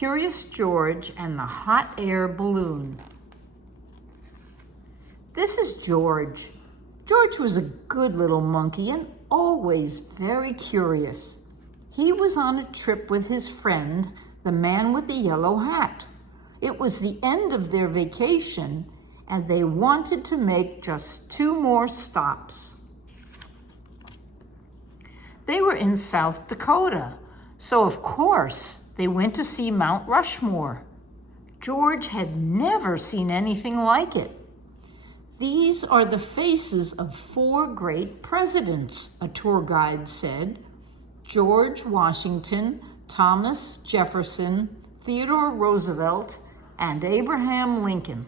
Curious George and the Hot Air Balloon. This is George. George was a good little monkey and always very curious. He was on a trip with his friend, the man with the yellow hat. It was the end of their vacation, and they wanted to make just 2 more stops. They were in South Dakota, so of course they went to see Mount Rushmore. George had never seen anything like it. "These are the faces of 4 great presidents," a tour guide said. "George Washington, Thomas Jefferson, Theodore Roosevelt, and Abraham Lincoln."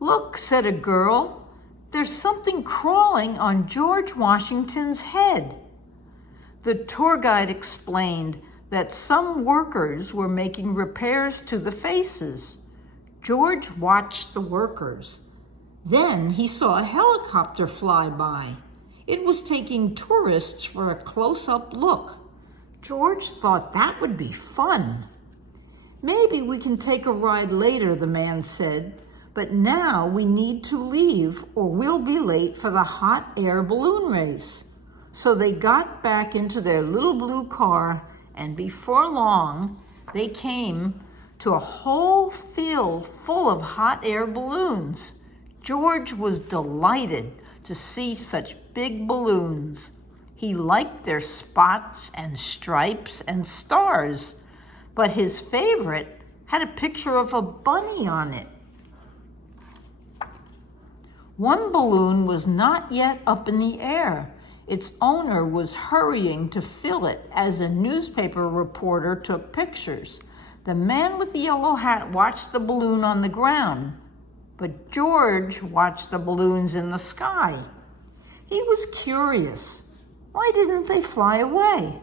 "Look," said a girl, "there's something crawling on George Washington's head." The tour guide explained that some workers were making repairs to the faces. George watched the workers. Then he saw a helicopter fly by. It was taking tourists for a close-up look. George thought that would be fun. "Maybe we can take a ride later," the man said, "but now we need to leave or we'll be late for the hot air balloon race." So they got back into their little blue car, and before long, they came to a whole field full of hot air balloons. George was delighted to see such big balloons. He liked their spots and stripes and stars, but his favorite had a picture of a bunny on it. One balloon was not yet up in the air. Its owner was hurrying to fill it as a newspaper reporter took pictures. The man with the yellow hat watched the balloon on the ground, but George watched the balloons in the sky. He was curious. Why didn't they fly away?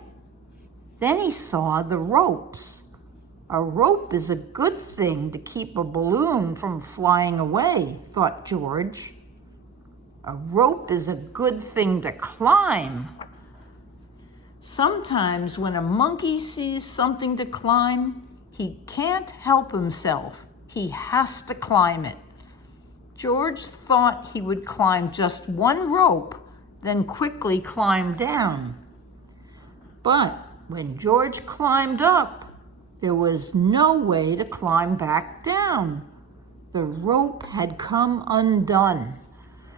Then he saw the ropes. A rope is a good thing to keep a balloon from flying away, thought George. A rope is a good thing to climb. Sometimes when a monkey sees something to climb, he can't help himself. He has to climb it. George thought he would climb just 1 rope, then quickly climb down. But when George climbed up, there was no way to climb back down. The rope had come undone,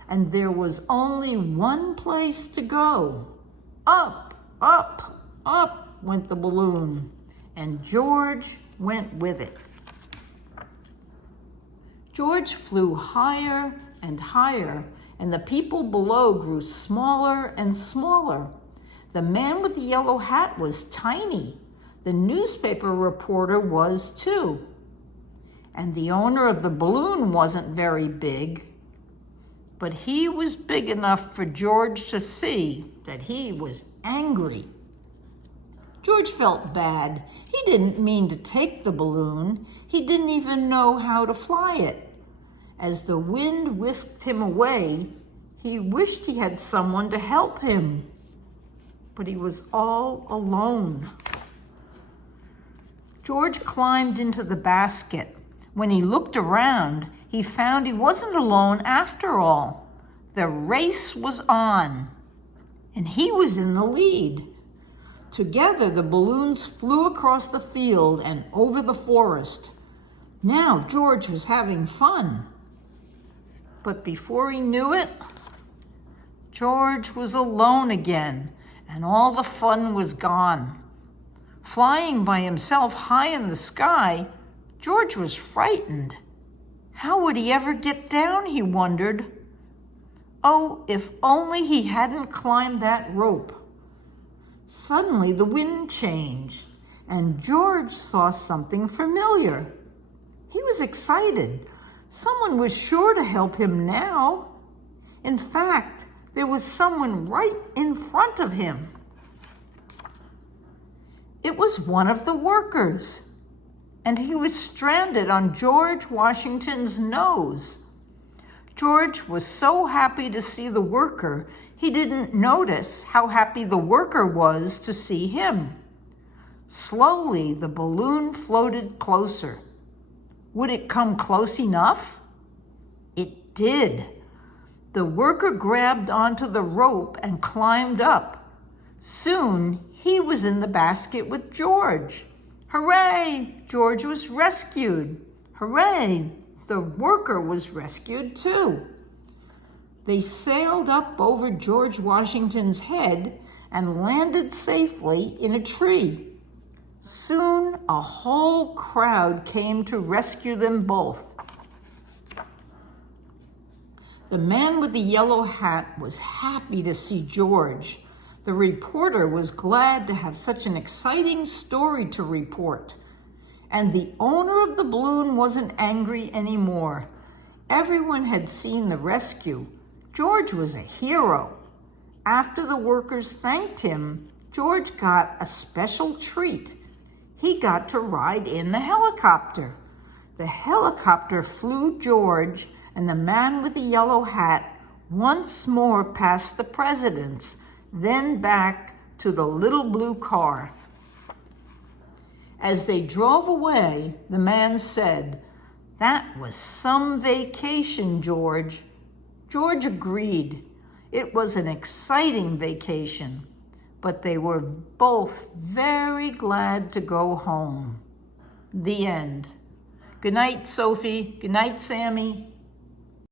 and there was only one place to go. Up, up, up went the balloon, and George went with it. George flew higher and higher, and the people below grew smaller and smaller. The man with the yellow hat was tiny. The newspaper reporter was too. And the owner of the balloon wasn't very big, but he was big enough for George to see that he was angry. George felt bad. He didn't mean to take the balloon. He didn't even know how to fly it. As the wind whisked him away, he wished he had someone to help him. But he was all alone. George climbed into the basket. When he looked around, he found he wasn't alone after all. The race was on, and he was in the lead. Together, the balloons flew across the field and over the forest. Now George was having fun. But before he knew it, George was alone again, and all the fun was gone. Flying by himself high in the sky, George was frightened. How would he ever get down, he wondered. Oh, if only he hadn't climbed that rope. Suddenly the wind changed, and George saw something familiar. He was excited. Someone was sure to help him now. In fact, there was someone right in front of him. It was one of the workers, and he was stranded on George Washington's nose. George was so happy to see the worker, he didn't notice how happy the worker was to see him. Slowly, the balloon floated closer. Would it come close enough? It did. The worker grabbed onto the rope and climbed up. Soon, he was in the basket with George. Hooray! George was rescued. Hooray! The worker was rescued too. They sailed up over George Washington's head and landed safely in a tree. Soon, a whole crowd came to rescue them both. The man with the yellow hat was happy to see George. The reporter was glad to have such an exciting story to report. And the owner of the balloon wasn't angry anymore. Everyone had seen the rescue. George was a hero. After the workers thanked him, George got a special treat. He got to ride in the helicopter. The helicopter flew George and the man with the yellow hat once more past the presidents, then back to the little blue car. As they drove away, the man said, "That was some vacation, George." George agreed. It was an exciting vacation, but they were both very glad to go home. The end. Good night, Sophie. Good night, Sammy.